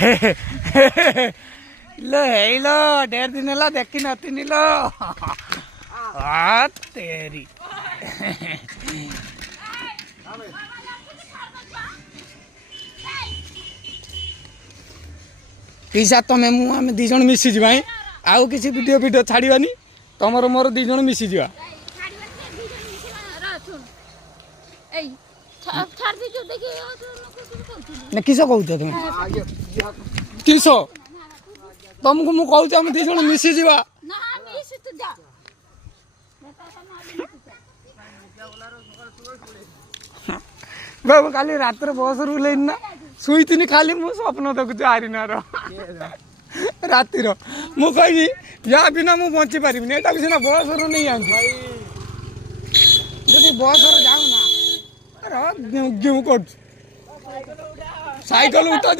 लो hello 1.5 दिन है देखी नथिनी लो तेरी पीसा तमें मु आम दी जन मिसी जा आउ किसी वीडियो वीडियो छाड़वानी तुमर मोर दी जन मिसी जा किस कह तुम किस तुमको मु कहूँ आम दी जन मिसी जा बाबू काली रात बस रुले ना शुईथिनी खाली मु स्वप्न देखुची आरिनार रातिर मु कही या बिना मु बंची पारि एटा सीना बस रु नहीं आनी जब बस जाऊ ना साइकिल उठा